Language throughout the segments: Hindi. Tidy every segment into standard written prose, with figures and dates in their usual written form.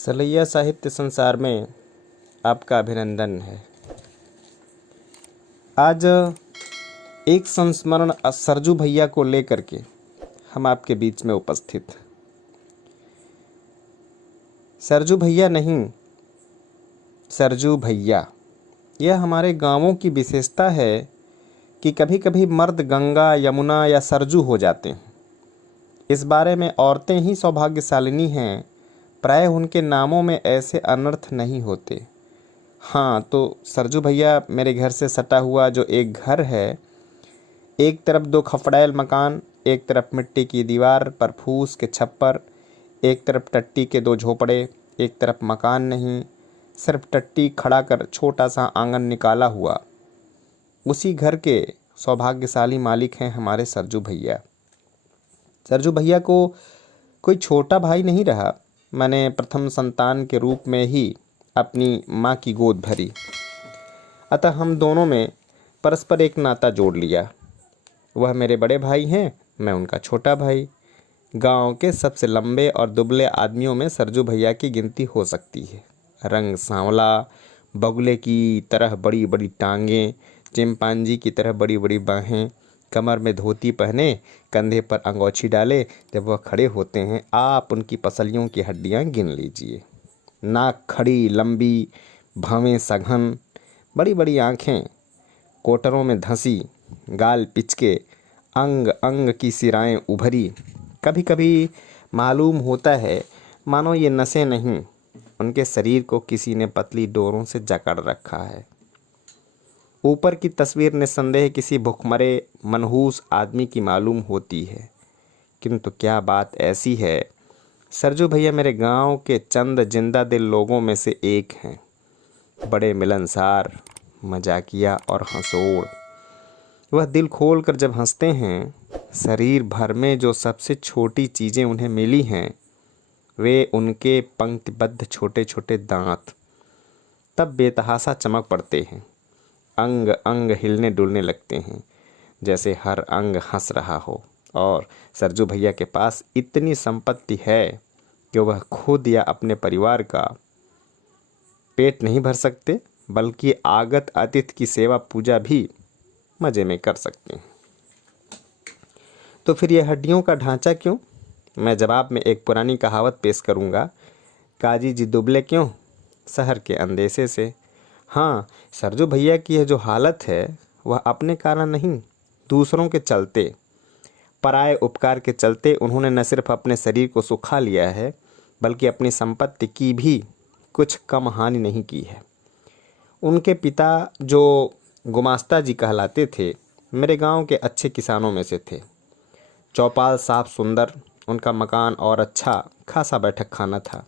सलैया साहित्य संसार में आपका अभिनंदन है। आज एक संस्मरण सरजू भैया को लेकर के हम आपके बीच में उपस्थित। सरजू भैया नहीं, सरजू भैया। यह हमारे गांवों की विशेषता है कि कभी कभी मर्द गंगा, यमुना या सरजू हो जाते हैं। इस बारे में औरतें ही सौभाग्यशालिनी हैं, प्राय उनके नामों में ऐसे अनर्थ नहीं होते। हाँ, तो सरजू भैया मेरे घर से सटा हुआ जो एक घर है, एक तरफ 2 खपड़ैल मकान, एक तरफ मिट्टी की दीवार पर फूस के छप्पर, एक तरफ टट्टी के 2 झोपड़े, एक तरफ मकान नहीं, सिर्फ टट्टी खड़ा कर छोटा सा आंगन निकाला हुआ, उसी घर के सौभाग्यशाली मालिक हैं हमारे सरजू भैया। सरजू भैया को कोई छोटा भाई नहीं रहा। मैंने प्रथम संतान के रूप में ही अपनी माँ की गोद भरी, अतः हम दोनों में परस्पर एक नाता जोड़ लिया। वह मेरे बड़े भाई हैं, मैं उनका छोटा भाई। गांव के सबसे लंबे और दुबले आदमियों में सरजू भैया की गिनती हो सकती है। रंग सांवला, बगुले की तरह बड़ी बड़ी टांगें, चिंपांजी की तरह बड़ी बड़ी बाहें, कमर में धोती पहने, कंधे पर अंगोछी डाले जब वह खड़े होते हैं, आप उनकी पसलियों की हड्डियां गिन लीजिए। नाक खड़ी लंबी, भवें सघन, बड़ी बड़ी आँखें कोटरों में धंसी, गाल पिचके, अंग अंग की सिराएं उभरी। कभी कभी मालूम होता है मानो ये नसें नहीं, उनके शरीर को किसी ने पतली डोरों से जकड़ रखा है। ऊपर की तस्वीर निस्संदेह किसी भुखमरे मनहूस आदमी की मालूम होती है, किंतु क्या बात ऐसी है, सरजू भैया मेरे गांव के चंद जिंदा दिल लोगों में से एक हैं। बड़े मिलनसार, मजाकिया और हंसोड़। वह दिल खोल कर जब हंसते हैं, शरीर भर में जो सबसे छोटी चीज़ें उन्हें मिली हैं, वे उनके पंक्तिबद्ध छोटे छोटे दांत तब बेतहासा चमक पड़ते हैं। अंग अंग हिलने डुलने लगते हैं, जैसे हर अंग हंस रहा हो। और सरजू भैया के पास इतनी संपत्ति है कि वह खुद या अपने परिवार का पेट नहीं भर सकते, बल्कि आगत अतिथि की सेवा पूजा भी मज़े में कर सकते हैं। तो फिर यह हड्डियों का ढांचा क्यों? मैं जवाब में एक पुरानी कहावत पेश करूंगा, काजी जी दुबले क्यों? शहर के अंदेशे से। हाँ, सरजू भैया की यह जो हालत है, वह अपने कारण नहीं, दूसरों के चलते, पराये उपकार के चलते उन्होंने न सिर्फ अपने शरीर को सुखा लिया है, बल्कि अपनी संपत्ति की भी कुछ कम हानि नहीं की है। उनके पिता जो गुमास्ता जी कहलाते थे, मेरे गांव के अच्छे किसानों में से थे। चौपाल साफ सुंदर, उनका मकान और अच्छा खासा बैठक खाना था,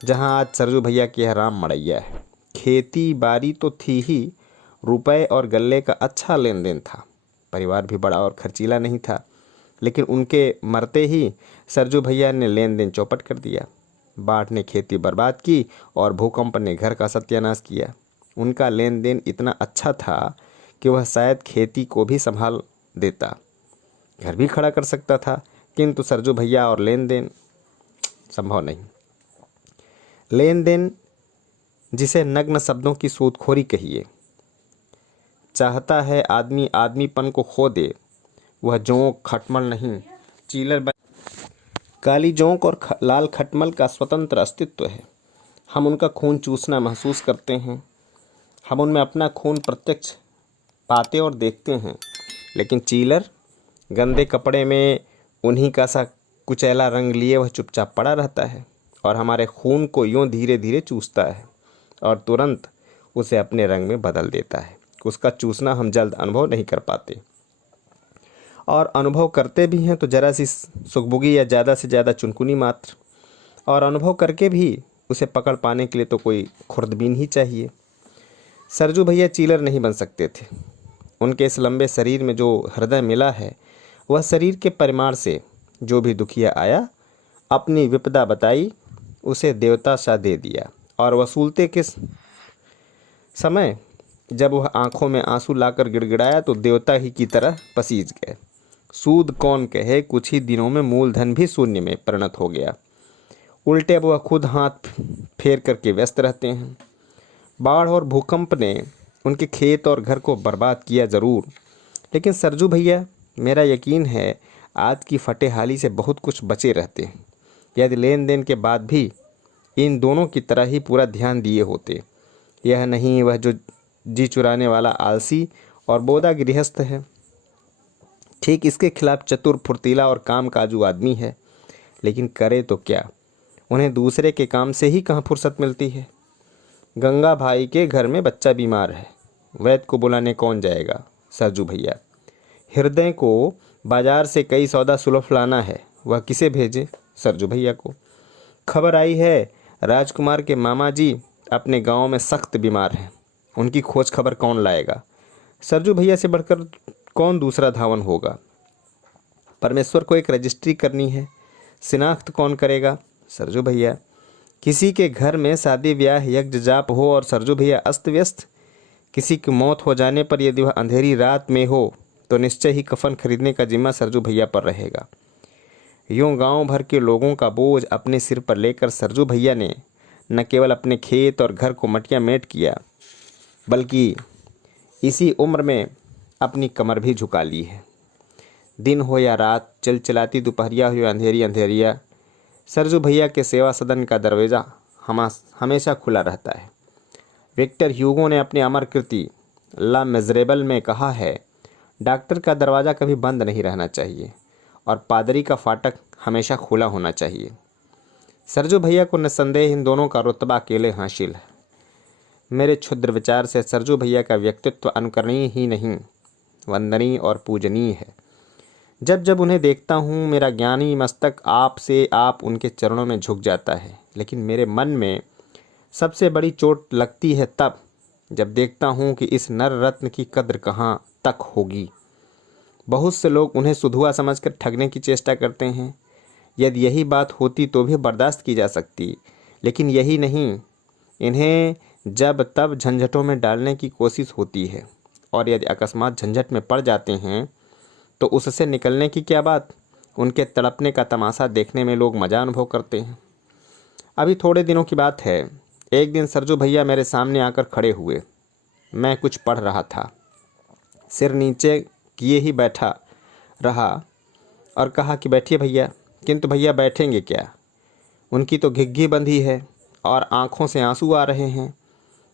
जहां आज सरजू भैया की यह राम मड़ैया है। खेती बाड़ी तो थी ही, रुपए और गल्ले का अच्छा लेन देन था। परिवार भी बड़ा और खर्चीला नहीं था, लेकिन उनके मरते ही सरजू भैया ने लेन देन चौपट कर दिया। बाढ़ ने खेती बर्बाद की और भूकंप ने घर का सत्यानाश किया। उनका लेन देन इतना अच्छा था कि वह शायद खेती को भी संभाल देता, घर भी खड़ा कर सकता था, किंतु सरजू भैया और लेन देन संभव नहीं। लेन देन जिसे नग्न शब्दों की सूदखोरी कहिए। चाहता है आदमी आदमीपन को खो दे, वह जोंक खटमल नहीं, चीलर बन। काली जोंक और लाल खटमल का स्वतंत्र अस्तित्व है। हम उनका खून चूसना महसूस करते हैं, हम उनमें अपना खून प्रत्यक्ष पाते और देखते हैं। लेकिन चीलर गंदे कपड़े में उन्हीं का सा कुचैला रंग लिए वह चुपचाप पड़ा रहता है और हमारे खून को यूं धीरे धीरे चूसता है और तुरंत उसे अपने रंग में बदल देता है। उसका चूसना हम जल्द अनुभव नहीं कर पाते, और अनुभव करते भी हैं तो जरा सी सुगबुगी या ज़्यादा से ज़्यादा चुनकुनी मात्र, और अनुभव करके भी उसे पकड़ पाने के लिए तो कोई खुर्दबीन ही चाहिए। सरजू भैया चीलर नहीं बन सकते थे। उनके इस लंबे शरीर में जो हृदय मिला है, वह शरीर के परिमाण से जो भी दुखिया आया, अपनी विपदा बताई, उसे देवता सा दे दिया, और वसूलते के समय जब वह आंखों में आंसू लाकर गिड़गिड़ाया तो देवता ही की तरह पसीज गए। सूद कौन कहे, कुछ ही दिनों में मूलधन भी शून्य में परिणत हो गया। उल्टे वह खुद हाथ फेर करके व्यस्त रहते हैं। बाढ़ और भूकंप ने उनके खेत और घर को बर्बाद किया ज़रूर, लेकिन सरजू भैया, मेरा यकीन है आज की फटेहाली से बहुत कुछ बचे रहते हैं। यदि लेन देन के बाद भी इन दोनों की तरह ही पूरा ध्यान दिए होते। यह नहीं वह जो जी चुराने वाला आलसी और बोदा गृहस्थ है, ठीक इसके खिलाफ चतुर फुर्तीला और काम काजू आदमी है। लेकिन करे तो क्या, उन्हें दूसरे के काम से ही कहाँ फुर्सत मिलती है। गंगा भाई के घर में बच्चा बीमार है, वैद्य को बुलाने कौन जाएगा? सरजू भैया। हृदय को बाजार से कई सौदा सुलभ लाना है, वह किसे भेजे? सरजू भैया को। खबर आई है राजकुमार के मामा जी अपने गांव में सख्त बीमार हैं, उनकी खोज खबर कौन लाएगा? सरजू भैया से बढ़कर कौन दूसरा धावन होगा? परमेश्वर को एक रजिस्ट्री करनी है, शिनाख्त कौन करेगा? सरजू भैया। किसी के घर में शादी ब्याह यज्ञ जाप हो और सरजू भैया अस्त व्यस्त। किसी की मौत हो जाने पर यदि वह अंधेरी रात में हो तो निश्चय ही कफन खरीदने का जिम्मा सरजू भैया पर रहेगा। यूँ गांव भर के लोगों का बोझ अपने सिर पर लेकर सरजू भैया ने न केवल अपने खेत और घर को मटिया मेट किया, बल्कि इसी उम्र में अपनी कमर भी झुका ली है। दिन हो या रात, चिलचिलाती दोपहरिया हो या अंधेरी अंधेरिया, सरजू भैया के सेवा सदन का दरवाज़ा हमेशा खुला रहता है। विक्टर ह्यूगो ने अपनी अमर कृति ला मिज़रेबल में कहा है, डॉक्टर का दरवाज़ा कभी बंद नहीं रहना चाहिए और पादरी का फाटक हमेशा खुला होना चाहिए। सरजू भैया को निस्संदेह इन दोनों का रुतबा अकेले हासिल है। मेरे क्षुद्र विचार से सरजू भैया का व्यक्तित्व अनुकरणीय ही नहीं, वंदनीय और पूजनीय है। जब जब उन्हें देखता हूँ मेरा ज्ञानी मस्तक आप से आप उनके चरणों में झुक जाता है। लेकिन मेरे मन में सबसे बड़ी चोट लगती है तब जब देखता हूँ कि इस नर रत्न की कद्र कहाँ तक होगी। बहुत से लोग उन्हें सुधुआ समझकर ठगने की चेष्टा करते हैं। यदि यही बात होती तो भी बर्दाश्त की जा सकती, लेकिन यही नहीं, इन्हें जब तब झंझटों में डालने की कोशिश होती है और यदि अकस्मात झंझट में पड़ जाते हैं तो उससे निकलने की क्या बात। उनके तड़पने का तमाशा देखने में लोग मजा अनुभव करते हैं। अभी थोड़े दिनों की बात है, एक दिन सरजू भैया मेरे सामने आकर खड़े हुए। मैं कुछ पढ़ रहा था, सिर नीचे किए ही बैठा रहा और कहा कि बैठिए भैया। किंतु भैया बैठेंगे क्या, उनकी तो घिघी बंधी है और आंखों से आंसू आ रहे हैं।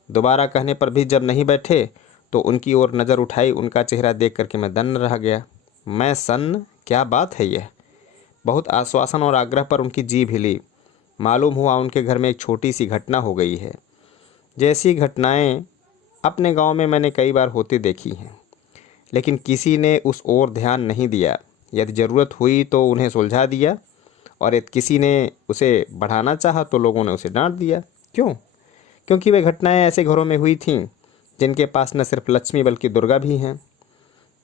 दोबारा कहने पर भी जब नहीं बैठे तो उनकी ओर नज़र उठाई। उनका चेहरा देख करके मैं दन्न रह गया। मैं सन्न, क्या बात है यह? बहुत आश्वासन और आग्रह पर उनकी जीभ हिली। मालूम हुआ उनके घर में एक छोटी सी घटना हो गई है। जैसी घटनाएं अपने गांव में मैंने कई बार होती देखी हैं, लेकिन किसी ने उस ओर ध्यान नहीं दिया। यदि ज़रूरत हुई तो उन्हें सुलझा दिया और यदि किसी ने उसे बढ़ाना चाहा तो लोगों ने उसे डांट दिया। क्यों? क्योंकि वे घटनाएं ऐसे घरों में हुई थीं जिनके पास न सिर्फ लक्ष्मी बल्कि दुर्गा भी हैं,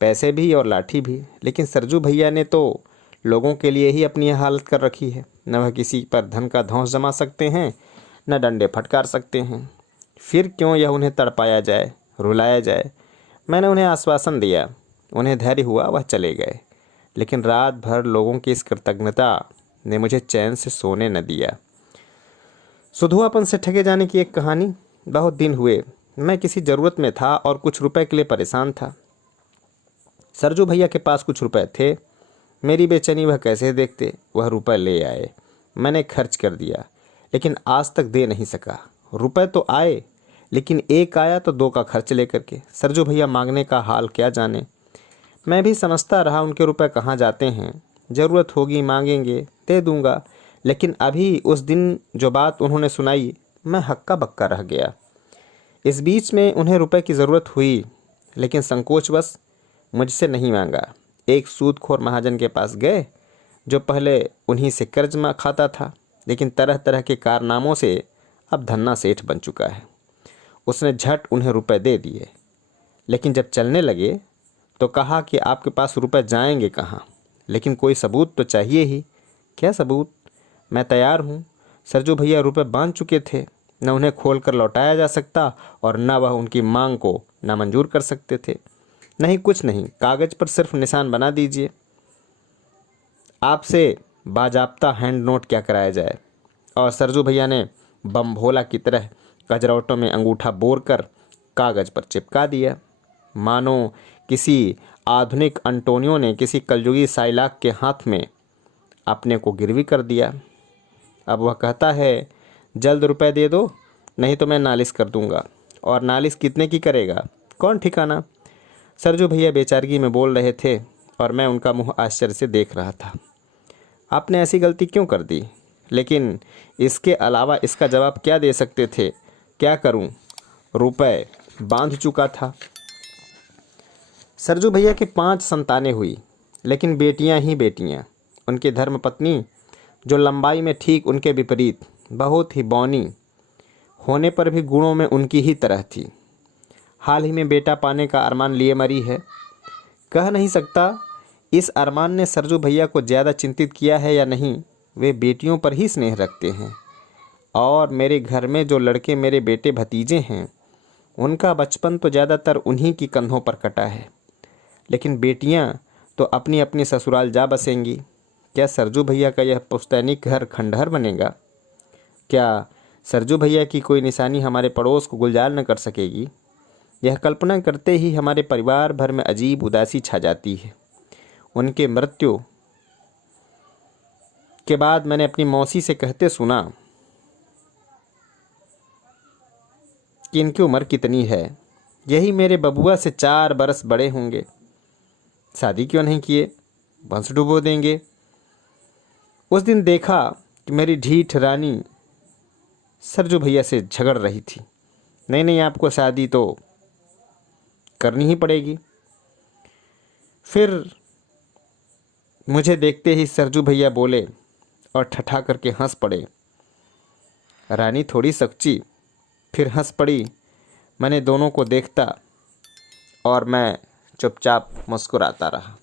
पैसे भी और लाठी भी। लेकिन सरजू भैया ने तो लोगों के लिए ही अपनी हालत कर रखी है। न वह किसी पर धन का धौंस जमा सकते हैं, न डंडे फटकार सकते हैं। फिर क्यों यह उन्हें तड़पाया जाए, रुलाया जाए। मैंने उन्हें आश्वासन दिया, उन्हें धैर्य हुआ, वह चले गए। लेकिन रात भर लोगों की इस कृतज्ञता ने मुझे चैन से सोने न दिया। सुधुआपन से ठगे जाने की एक कहानी। बहुत दिन हुए, मैं किसी ज़रूरत में था और कुछ रुपए के लिए परेशान था। सरजू भैया के पास कुछ रुपए थे। मेरी बेचैनी वह कैसे देखते। वह रुपए ले आए, मैंने खर्च कर दिया, लेकिन आज तक दे नहीं सका। रुपए तो आए, लेकिन एक आया तो दो का खर्च लेकर के। सरजू भैया मांगने का हाल क्या जाने। मैं भी समझता रहा उनके रुपए कहाँ जाते हैं। ज़रूरत होगी मांगेंगे, दे दूंगा। लेकिन अभी उस दिन जो बात उन्होंने सुनाई, मैं हक्का बक्का रह गया। इस बीच में उन्हें रुपए की ज़रूरत हुई, लेकिन संकोचवश मुझसे नहीं मांगा। एक सूदखोर महाजन के पास गए जो पहले उन्हीं से कर्ज में खाता था, लेकिन तरह तरह के कारनामों से अब धन्ना सेठ बन चुका है। उसने झट उन्हें रुपए दे दिए, लेकिन जब चलने लगे तो कहा कि आपके पास रुपए जाएंगे कहाँ, लेकिन कोई सबूत तो चाहिए ही। क्या सबूत? मैं तैयार हूँ। सरजू भैया रुपए बांध चुके थे, न उन्हें खोलकर लौटाया जा सकता और न वह उनकी मांग को नामंजूर कर सकते थे। नहीं, कुछ नहीं, कागज़ पर सिर्फ निशान बना दीजिए। आपसे बाजाब्ता हैंड नोट क्या कराया जाए। और सरजू भैया ने बम भोला की तरह कजरौटों में अंगूठा बोर कर कागज़ पर चिपका दिया, मानो किसी आधुनिक अंटोनियो ने किसी कलयुगी साइलाक के हाथ में अपने को गिरवी कर दिया। अब वह कहता है, जल्द रुपए दे दो नहीं तो मैं नालिश कर दूंगा। और नालिश कितने की करेगा, कौन ठिकाना। सरजू भैया बेचारगी में बोल रहे थे और मैं उनका मुंह आश्चर्य से देख रहा था। आपने ऐसी गलती क्यों कर दी, लेकिन इसके अलावा इसका जवाब क्या दे सकते थे। क्या करूं, रुपए बांध चुका था। सरजू भैया की 5 संतानें हुई, लेकिन बेटियां ही बेटियां। उनकी धर्मपत्नी जो लंबाई में ठीक उनके विपरीत, बहुत ही बौनी होने पर भी गुणों में उनकी ही तरह थी, हाल ही में बेटा पाने का अरमान लिए मरी है। कह नहीं सकता इस अरमान ने सरजू भैया को ज़्यादा चिंतित किया है या नहीं। वे बेटियों पर ही स्नेह रखते हैं और मेरे घर में जो लड़के मेरे बेटे भतीजे हैं उनका बचपन तो ज़्यादातर उन्हीं की कंधों पर कटा है, लेकिन बेटियां तो अपनी अपनी ससुराल जा बसेंगी। क्या सरजू भैया का यह पुश्तैनी घर खंडहर बनेगा? क्या सरजू भैया की कोई निशानी हमारे पड़ोस को गुलजार न कर सकेगी? यह कल्पना करते ही हमारे परिवार भर में अजीब उदासी छा जाती है। उनके मृत्यु के बाद मैंने अपनी मौसी से कहते सुना कि इनकी उम्र कितनी है, यही मेरे बबुआ से 4 बरस बड़े होंगे, शादी क्यों नहीं किए, वंश डुबो देंगे। उस दिन देखा कि मेरी ढीठ रानी सरजू भैया से झगड़ रही थी। नहीं नहीं, आपको शादी तो करनी ही पड़ेगी। फिर मुझे देखते ही सरजू भैया बोले और ठठा करके हंस पड़े। रानी थोड़ी सच्ची, फिर हंस पड़ी। मैंने दोनों को देखता और मैं चुपचाप मुस्कुराता रहा।